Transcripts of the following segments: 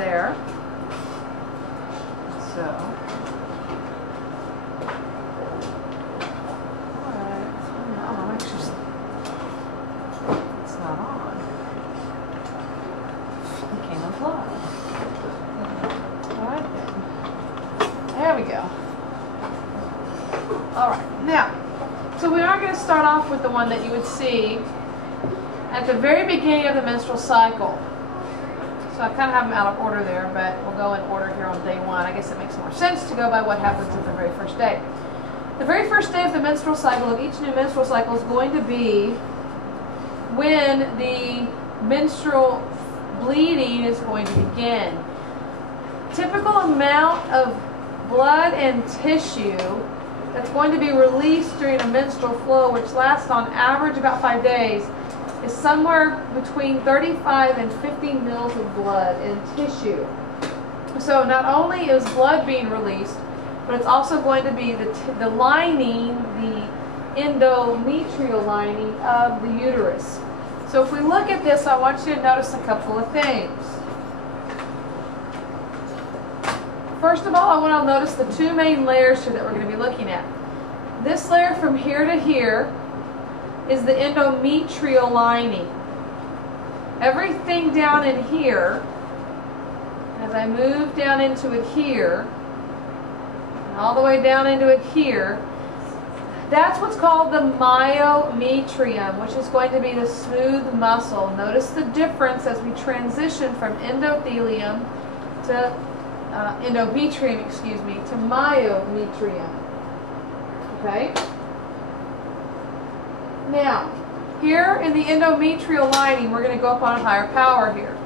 there. So, it's not on. It can't apply. Alright then. There we go. Alright, now, so we are going to start off with the one that you would see at the very beginning of the menstrual cycle. So I kind of have them out of order there, but we'll go in order here on day one. I guess it makes more sense to go by what happens at the very first day. The very first day of the menstrual cycle, of each new menstrual cycle, is going to be when the menstrual bleeding is going to begin. Typical amount of blood and tissue that's going to be released during a menstrual flow, which lasts on average about 5 days, is somewhere between 35 and 50 mils of blood and tissue. So not only is blood being released, but it's also going to be the lining, the endometrial lining of the uterus. So if we look at this, I want you to notice a couple of things. First of all, I want to notice the two main layers here that we're going to be looking at. This layer from here to here is the endometrial lining. Everything down in here, as I move down into it here, and all the way down into it here, that's what's called the myometrium, which is going to be the smooth muscle. Notice the difference as we transition from endothelium to endometrium, to myometrium. Okay? Now, here in the endometrial lining, we're going to go up on a higher power here.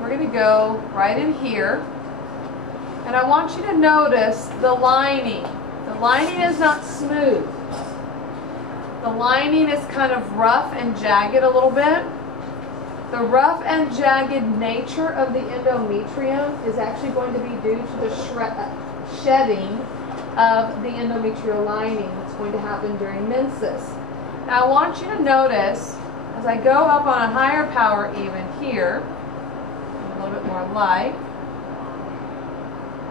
We're going to go right in here. And I want you to notice the lining. The lining is not smooth. The lining is kind of rough and jagged a little bit. The rough and jagged nature of the endometrium is actually going to be due to the shedding of the endometrial lining that's going to happen during menses. Now I want you to notice, as I go up on a higher power even here, a little bit more light,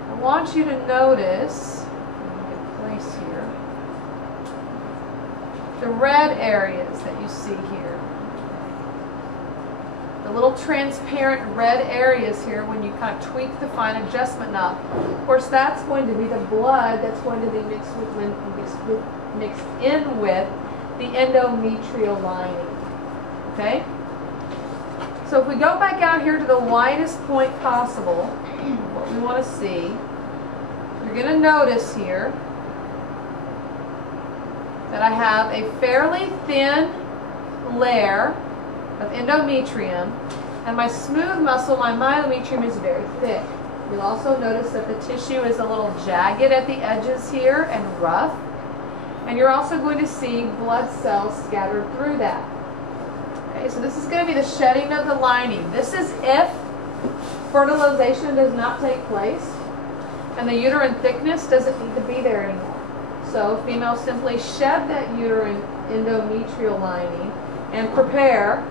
I want you to notice, get place here, the red areas that you see here. The little transparent red areas here when you kind of tweak the fine adjustment knob. Of course, that's going to be the blood that's going to be mixed in with the endometrial lining. Okay? So if we go back out here to the widest point possible, what we want to see, you're going to notice here that I have a fairly thin layer of endometrium, and my smooth muscle, my myometrium, is very thick. You'll also notice that the tissue is a little jagged at the edges here and rough, and you're also going to see blood cells scattered through that. Okay, so this is going to be the shedding of the lining. This is if fertilization does not take place and the uterine thickness doesn't need to be there anymore. So females simply shed that uterine endometrial lining and prepare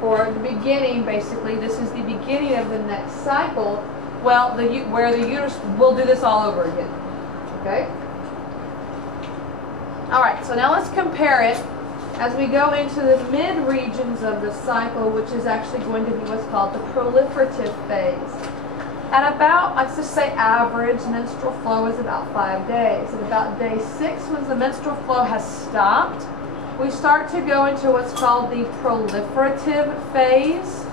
for the beginning. Basically, this is the beginning of the next cycle. Well, where the uterus will do this all over again. Okay? Alright, so now let's compare it as we go into the mid-regions of the cycle, which is actually going to be what's called the proliferative phase. At about, let's just say average menstrual flow is about 5 days. At about day 6, when the menstrual flow has stopped, we start to go into what's called the proliferative phase.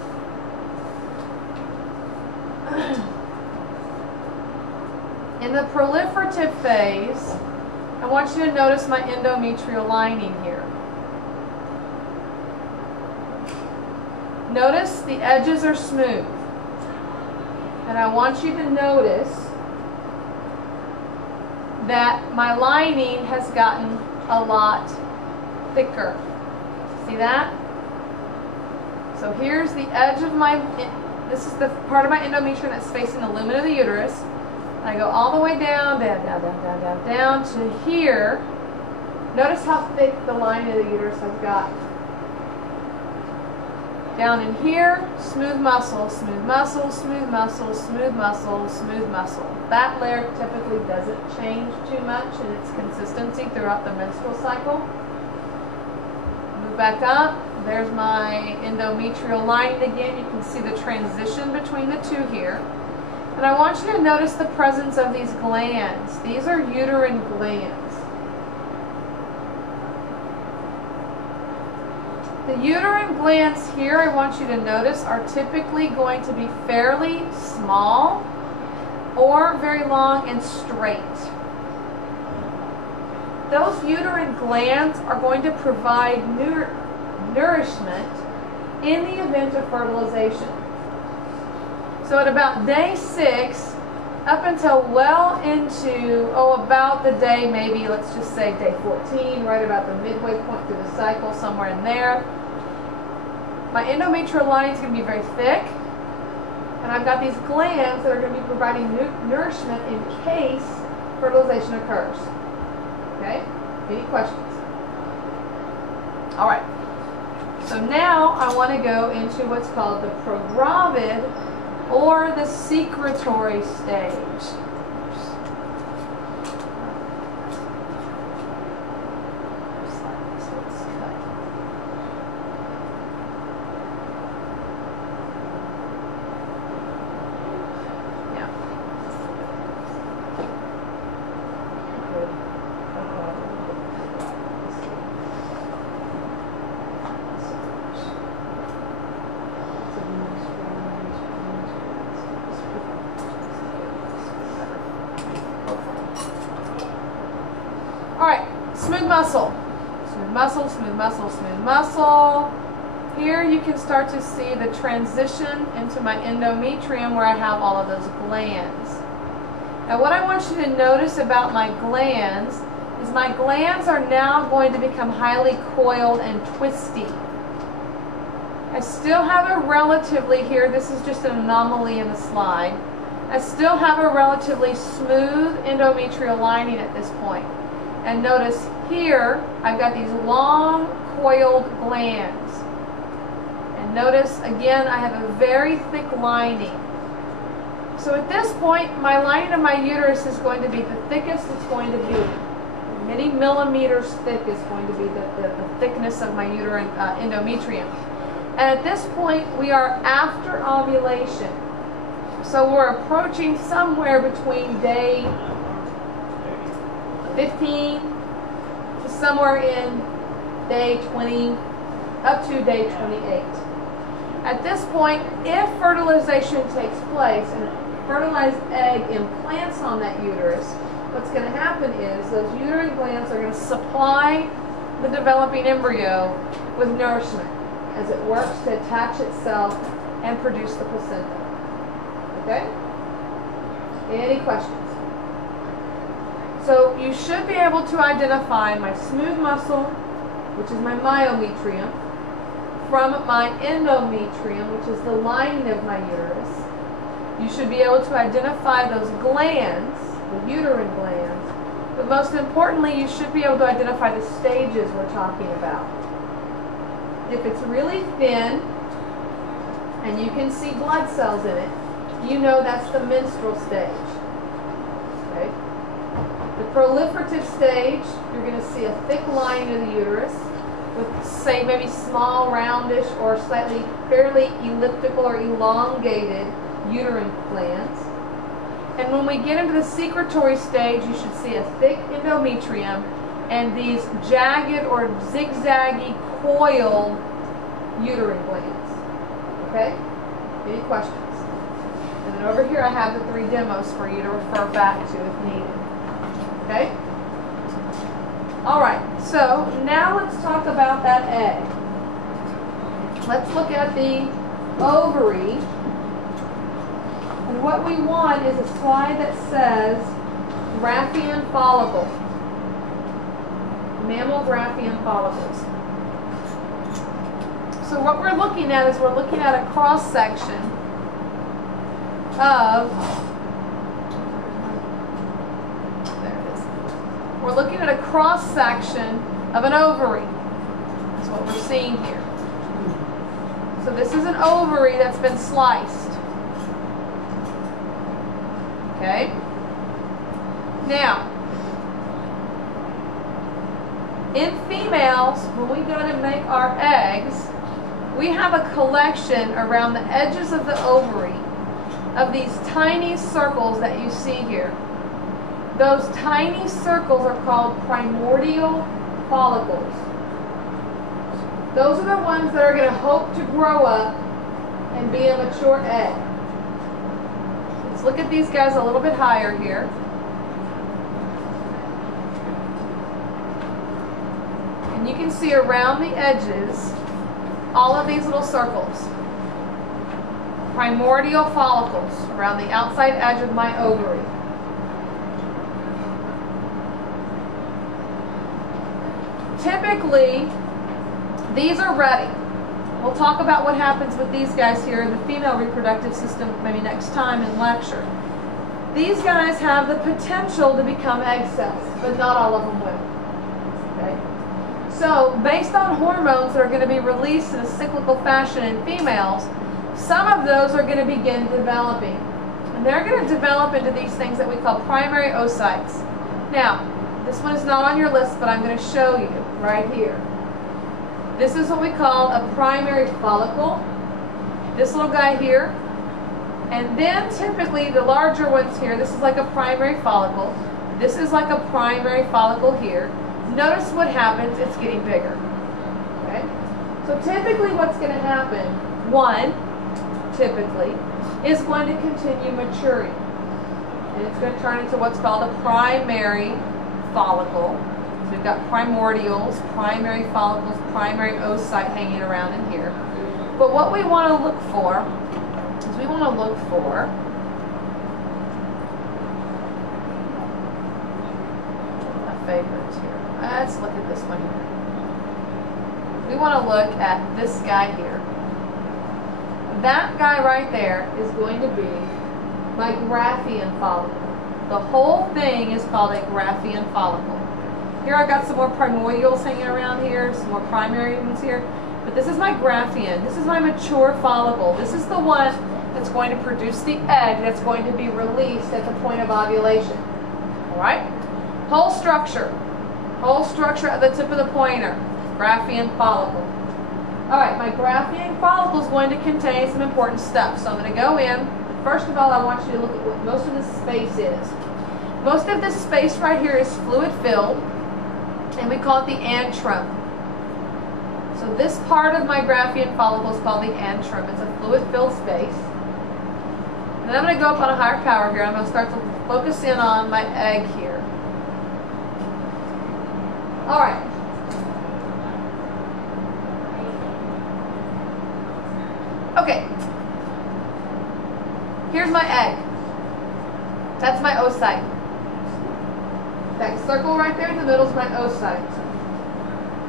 In the proliferative phase, I want you to notice my endometrial lining here. Notice the edges are smooth. And I want you to notice that my lining has gotten a lot thicker. See that? So here's the edge of my, this is the part of my endometrium that's facing the lumen of the uterus. And I go all the way down, down to here. Notice how thick the line of the uterus has got. Down in here, smooth muscle, smooth muscle, smooth muscle, smooth muscle, smooth muscle. That layer typically doesn't change too much in its consistency throughout the menstrual cycle. Move back up. There's my endometrial lining again. You can see the transition between the two here. And I want you to notice the presence of these glands. These are uterine glands. The uterine glands here, I want you to notice, are typically going to be fairly small or very long and straight. Those uterine glands are going to provide nourishment in the event of fertilization. So at about day 6, up until well into, about the day, maybe let's just say day 14, right about the midway point through the cycle, somewhere in there, my endometrial lining is going to be very thick, and I've got these glands that are going to be providing nourishment in case fertilization occurs. Okay? Any questions? All right. So now I want to go into what's called the progravid or the secretory stage. Smooth muscle, smooth muscle, smooth muscle, smooth muscle. Here you can start to see the transition into my endometrium where I have all of those glands. Now what I want you to notice about my glands is my glands are now going to become highly coiled and twisty. I still have a relatively, here this is just an anomaly in the slide, I still have a relatively smooth endometrial lining at this point. And notice here, I've got these long coiled glands. And notice, again, I have a very thick lining. So at this point, my lining of my uterus is going to be the thickest it's going to be. Many millimeters thick is going to be the thickness of my uterine endometrium. And at this point, we are after ovulation. So we're approaching somewhere between day 15 to somewhere in day 20 up to day 28. At this point, if fertilization takes place and a fertilized egg implants on that uterus, what's going to happen is those uterine glands are going to supply the developing embryo with nourishment as it works to attach itself and produce the placenta. Okay? Any questions? So you should be able to identify my smooth muscle, which is my myometrium, from my endometrium, which is the lining of my uterus. You should be able to identify those glands, the uterine glands, but most importantly, you should be able to identify the stages we're talking about. If it's really thin, and you can see blood cells in it, you know that's the menstrual stage. Okay? The proliferative stage, you're going to see a thick lining of the uterus with, say, maybe small, roundish, or slightly fairly elliptical or elongated uterine glands. And when we get into the secretory stage, you should see a thick endometrium and these jagged or zigzaggy coiled uterine glands. Okay? Any questions? And then over here I have the 3 demos for you to refer back to if needed. Okay? Alright, so now let's talk about that egg. Let's look at the ovary. And what we want is a slide that says Graafian follicle. Mammal Graafian follicles. So what we're looking at is we're looking at a cross-section of, there it is. We're looking at a cross-section of an ovary. That's what we're seeing here. So this is an ovary that's been sliced. Okay? Now, in females, when we go to make our eggs, we have a collection around the edges of the ovary of these tiny circles that you see here. Those tiny circles are called primordial follicles. Those are the ones that are going to hope to grow up and be a mature egg. Let's look at these guys a little bit higher here. And you can see around the edges all of these little circles. Primordial follicles around the outside edge of my ovary. Typically, these are ready. We'll talk about what happens with these guys here in the female reproductive system maybe next time in lecture. These guys have the potential to become egg cells, but not all of them will. Okay? So, based on hormones that are going to be released in a cyclical fashion in females, some of those are going to begin developing. And they're going to develop into these things that we call primary oocytes. Now, this one is not on your list, but I'm going to show you right here. This is what we call a primary follicle. This little guy here. And then typically the larger ones here, this is like a primary follicle. This is like a primary follicle here. Notice what happens, it's getting bigger. Okay? So typically what's going to happen, one, typically, is going to continue maturing. And it's going to turn into what's called a primary follicle. So we've got primordials, primary follicles, primary oocyte hanging around in here. But what we want to look for is we want to look for my favorites here. Let's look at this one here. We want to look at this guy here. That guy right there is going to be my Graafian follicle. The whole thing is called a Graafian follicle. Here I've got some more primordials hanging around here, some more primary ones here. But this is my Graafian. This is my mature follicle. This is the one that's going to produce the egg that's going to be released at the point of ovulation. Alright? Whole structure. Whole structure at the tip of the pointer. Graafian follicle. Alright, my Graafian follicle is going to contain some important stuff. So I'm going to go in. First of all, I want you to look at what most of this space is. Most of this space right here is fluid filled, and we call it the antrum. So this part of my Graafian follicle is called the antrum. It's a fluid filled space. And then I'm going to go up on a higher power here. I'm going to start to focus in on my egg here. Alright. Okay. Here's my egg. That's my oocyte. That circle right there in the middle is my oocyte.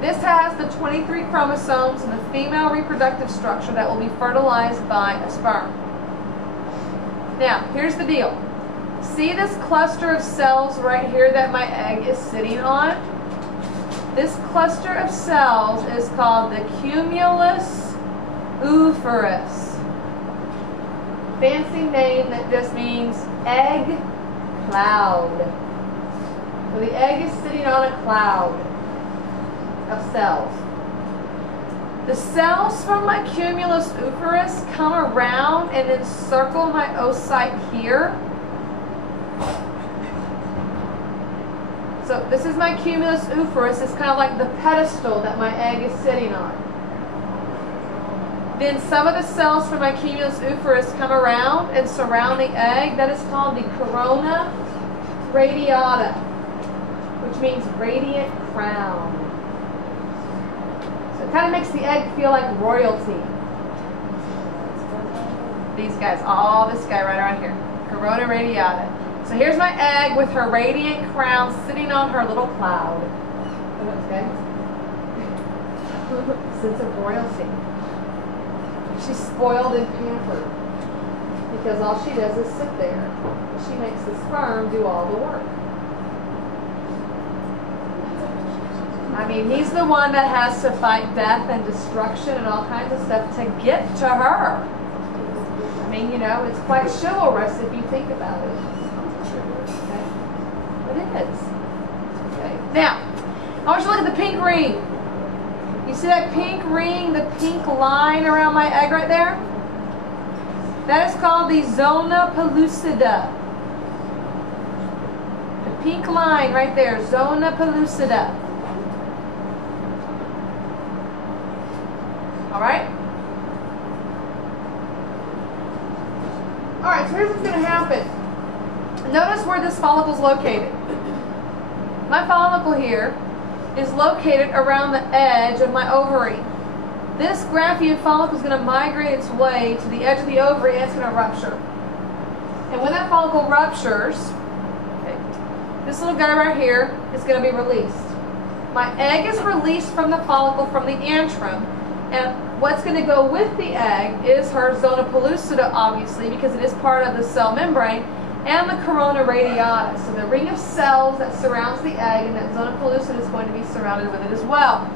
This has the 23 chromosomes and the female reproductive structure that will be fertilized by a sperm. Now, here's the deal. See this cluster of cells right here that my egg is sitting on? This cluster of cells is called the cumulus oophorus. Fancy name that just means egg cloud. So the egg is sitting on a cloud of cells. The cells from my cumulus oophorus come around and encircle my oocyte here. So this is my cumulus oophorus. It's kind of like the pedestal that my egg is sitting on. Then some of the cells from my cumulus oophorus come around and surround the egg. That is called the corona radiata, which means radiant crown. So it kind of makes the egg feel like royalty. These guys, all this guy right around here, corona radiata. So here's my egg with her radiant crown sitting on her little cloud. Okay? Sense of royalty. She's spoiled and pampered because all she does is sit there. She makes the sperm do all the work. I mean, he's the one that has to fight death and destruction and all kinds of stuff to get to her. I mean, you know, it's quite chivalrous if you think about it. Okay? It is. Okay. Now, I want you to look at the pink ring. You see that pink ring, the pink line around my egg right there? That is called the zona pellucida. The pink line right there, zona pellucida. All right? All right, so here's what's going to happen. Notice where this follicle is located. My follicle here is located around the edge of my ovary. This Graafian follicle is going to migrate its way to the edge of the ovary and it's going to rupture. And when that follicle ruptures, okay, this little guy right here is going to be released. My egg is released from the follicle, from the antrum, and what's going to go with the egg is her zona pellucida, obviously, because it is part of the cell membrane, and the corona radiata, so the ring of cells that surrounds the egg, and that zona pellucida is going to be surrounded with it as well.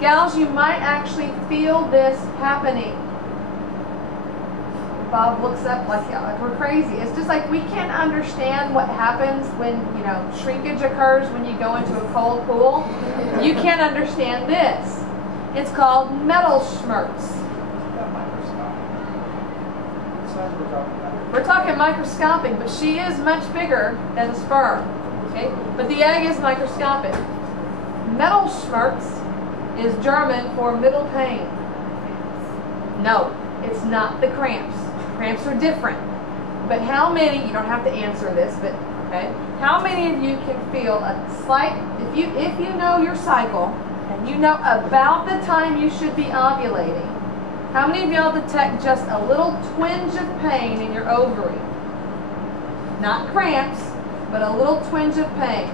Gals, you might actually feel this happening. Bob looks up like we're crazy. It's just like we can't understand what happens when, you know, shrinkage occurs when you go into a cold pool. You can't understand this. It's called metal schmerz. We're talking microscopic, but she is much bigger than a sperm. Okay? But the egg is microscopic. Metal schmerz is German for middle pain. No, it's not the cramps. Cramps are different. But how many, you don't have to answer this, but okay, how many of you can feel a slight, if you know your cycle, and you know about the time you should be ovulating, how many of y'all detect just a little twinge of pain in your ovary? Not cramps, but a little twinge of pain.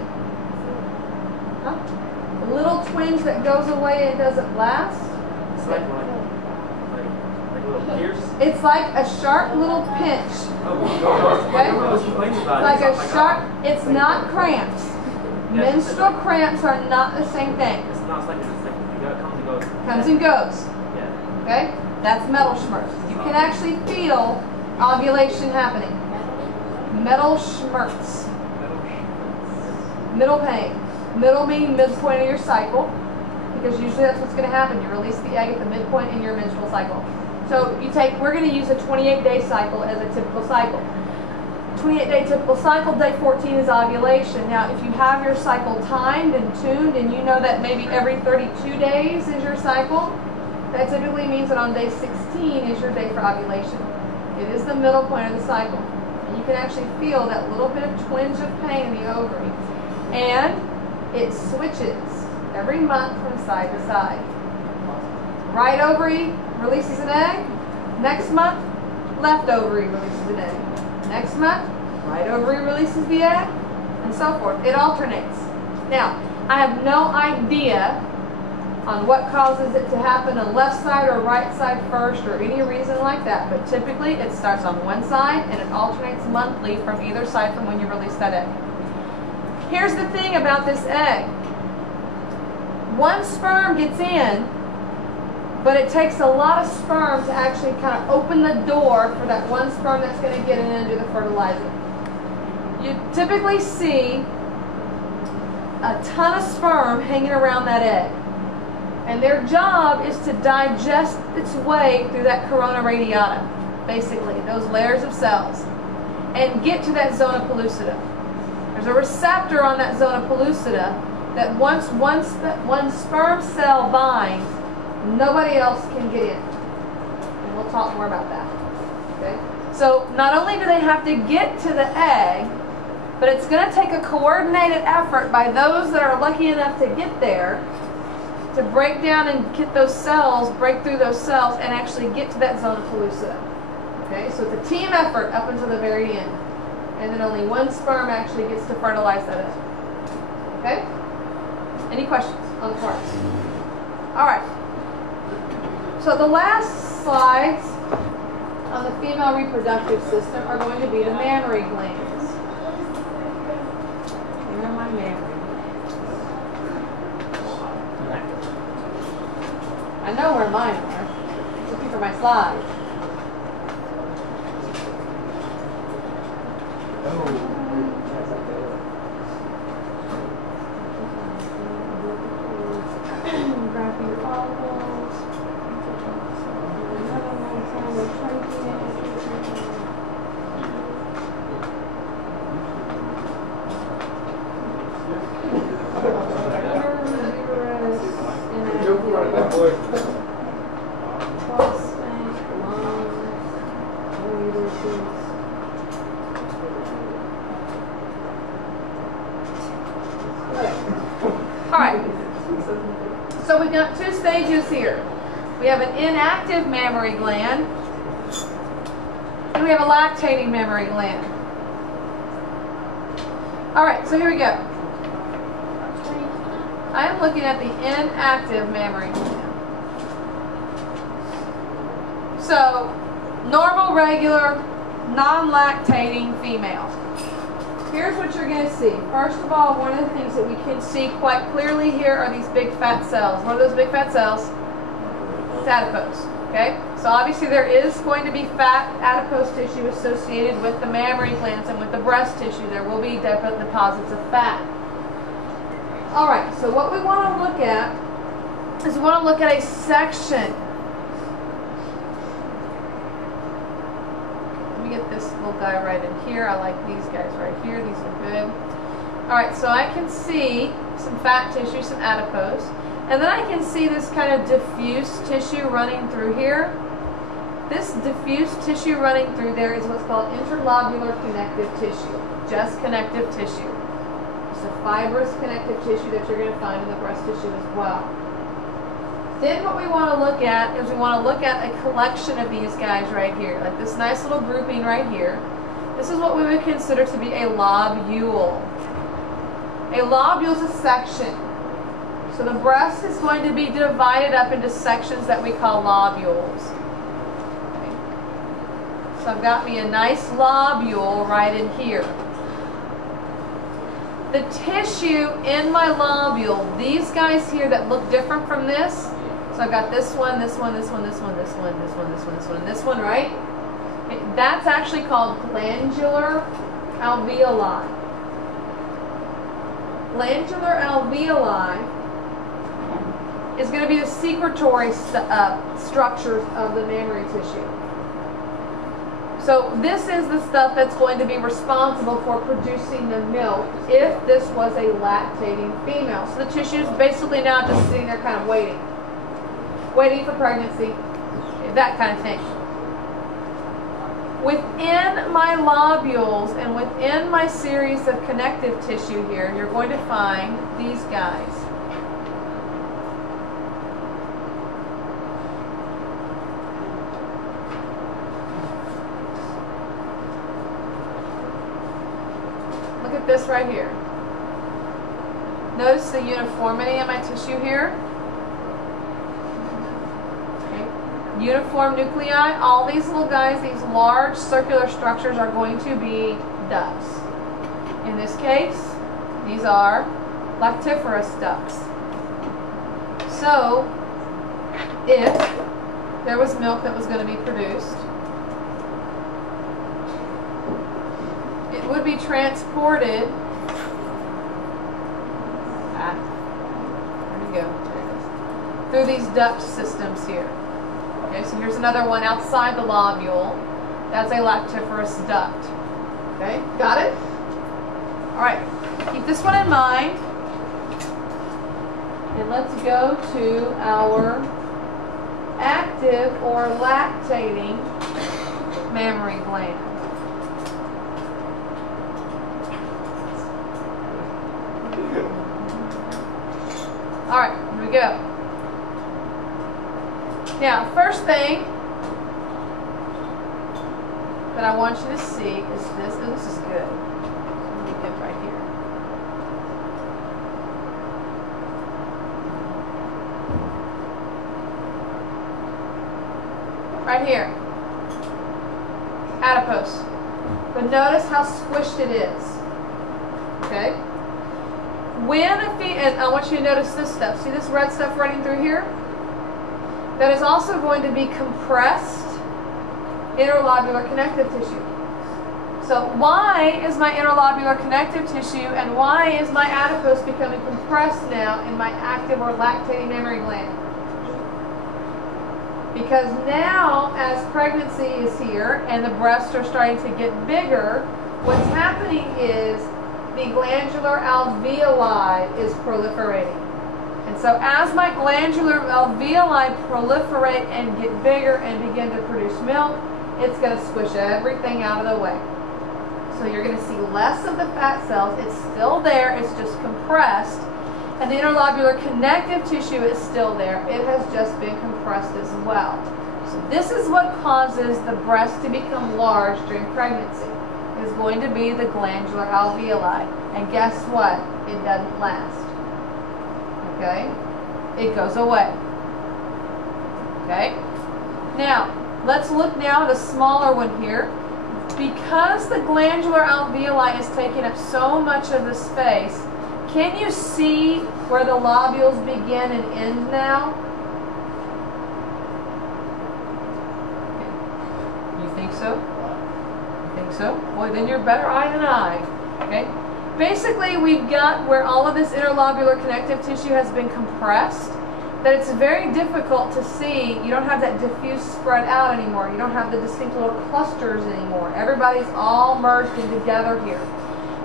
Huh? A little twinge that goes away and doesn't last? It's like a little pierce? It's like a sharp little pinch. Okay? Like a sharp, it's not cramps. Menstrual cramps are not the same thing. It's not like it comes and goes. Comes and goes. Yeah. Okay? That's metal schmerz. You can actually feel ovulation happening. Metal schmerz. Middle pain. Middle meaning midpoint of your cycle, because usually that's what's going to happen. You release the egg at the midpoint in your menstrual cycle. So we're going to use a 28-day cycle as a typical cycle. 28-day typical cycle, day 14 is ovulation. Now, if you have your cycle timed and tuned, and you know that maybe every 32 days is your cycle, that typically means that on day 16 is your day for ovulation. It is the middle point of the cycle. And you can actually feel that little bit of twinge of pain in the ovary. And it switches every month from side to side. Right ovary releases an egg. Next month, left ovary releases an egg. Next month, right ovary releases the egg, and so forth. It alternates. Now, I have no idea on what causes it to happen on left side or right side first or any reason like that, but typically it starts on one side and it alternates monthly from either side from when you release that egg. Here's the thing about this egg. One sperm gets in, but it takes a lot of sperm to actually kind of open the door for that one sperm that's going to get in and do the fertilizing. You typically see a ton of sperm hanging around that egg. And their job is to digest its way through that corona radiata, basically, those layers of cells, and get to that zona pellucida. There's a receptor on that zona pellucida that once one sperm cell binds, nobody else can get in. And we'll talk more about that. Okay? So not only do they have to get to the egg, but it's going to take a coordinated effort by those that are lucky enough to get there to break down and get those cells, break through those cells, and actually get to that zona pellucida. Okay? So it's a team effort up until the very end. And then only one sperm actually gets to fertilize that egg. Okay? Any questions on the parts? All right. So the last slides on the female reproductive system are going to be the mammary glands. Where are my mammary glands? I know where mine are. Looking for my slides. Graphene follicles. Alright, so we've got two stages here. We have an inactive mammary gland, and we have a lactating mammary gland. Alright, so here we go. I am looking at the inactive mammary gland. So, normal, regular, non-lactating female. Here's what you're going to see. First of all, one of the things that we can see quite clearly here are these big fat cells. What are those big fat cells? It's adipose. Okay? So obviously there is going to be fat adipose tissue associated with the mammary glands and with the breast tissue. There will be deposits of fat. Alright, so what we want to look at is we want to look at a section. Get this little guy right in here. I like these guys right here. These are good. Alright, so I can see some fat tissue, some adipose. And then I can see this kind of diffuse tissue running through here. This diffuse tissue running through there is what's called interlobular connective tissue. Just connective tissue. It's a fibrous connective tissue that you're going to find in the breast tissue as well. Then what we want to look at is we want to look at a collection of these guys right here, like this nice little grouping right here. This is what we would consider to be a lobule. A lobule is a section. So the breast is going to be divided up into sections that we call lobules. Okay. So I've got me a nice lobule right in here. The tissue in my lobule, these guys here that look different from this, so I've got this one, this one, this one, this one, this one, this one, this one, this one, and this one, right? Okay, that's actually called glandular alveoli. Glandular alveoli is going to be the secretory structures of the mammary tissue. So this is the stuff that's going to be responsible for producing the milk if this was a lactating female. So the tissue is basically now just sitting there kind of waiting for pregnancy, that kind of thing. Within my lobules and within my series of connective tissue here, you're going to find these guys. Look at this right here. Notice the uniformity of my tissue here. Uniform nuclei, all these little guys, these large circular structures are going to be ducts. In this case, these are lactiferous ducts. So, if there was milk that was going to be produced, it would be transported, there you go, through these duct systems here. Okay, so here's another one outside the lobule. That's a lactiferous duct. Okay, got it? Alright, keep this one in mind. And let's go to our active or lactating mammary gland. Alright, here we go. Now, first thing that I want you to see is this. Oh, this is good. Let me get right here. Right here. Adipose. But notice how squished it is. Okay? And I want you to notice this stuff. See this red stuff running through here? that is also going to be compressed interlobular connective tissue. So why is my interlobular connective tissue and why is my adipose becoming compressed now in my active or lactating mammary gland? Because now, as pregnancy is here and the breasts are starting to get bigger, what's happening is the glandular alveoli is proliferating. And so as my glandular alveoli proliferate and get bigger and begin to produce milk, it's going to squish everything out of the way. So you're going to see less of the fat cells. It's still there, it's just compressed. And the interlobular connective tissue is still there. It has just been compressed as well. So this is what causes the breast to become large during pregnancy. It is going to be the glandular alveoli. And guess what? It doesn't last. Okay? It goes away. Okay? Now, let's look now at a smaller one here. Because the glandular alveoli is taking up so much of the space, can you see where the lobules begin and end now? You think so? You think so? Well, then you're better eye than I. Okay? Basically, we've got where all of this interlobular connective tissue has been compressed, that it's very difficult to see. You don't have that diffuse spread out anymore. You don't have the distinct little clusters anymore. Everybody's all merged in together here.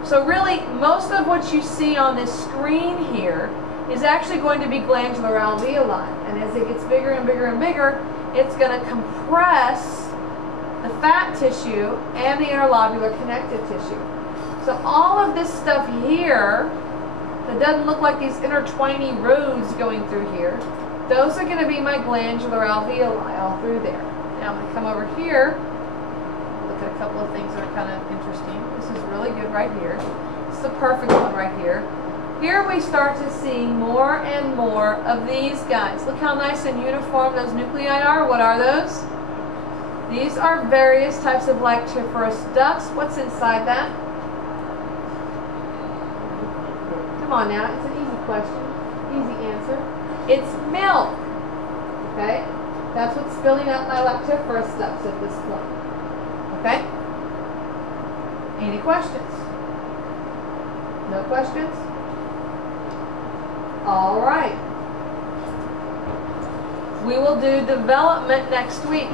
So really, most of what you see on this screen here is actually going to be glandular alveoli. And as it gets bigger and bigger and bigger, it's going to compress the fat tissue and the interlobular connective tissue. So all of this stuff here that doesn't look like these intertwining roads going through here, those are going to be my glandular alveoli all through there. Now I'm going to come over here, look at a couple of things that are kind of interesting. This is really good right here. This is the perfect one right here. Here we start to see more and more of these guys. Look how nice and uniform those nuclei are. What are those? These are various types of lactiferous ducts. What's inside that? Come on now, it's an easy question, easy answer. It's milk, okay? That's what's filling up my lactiferous ducts at this point, okay? Any questions? No questions? All right. We will do development next week.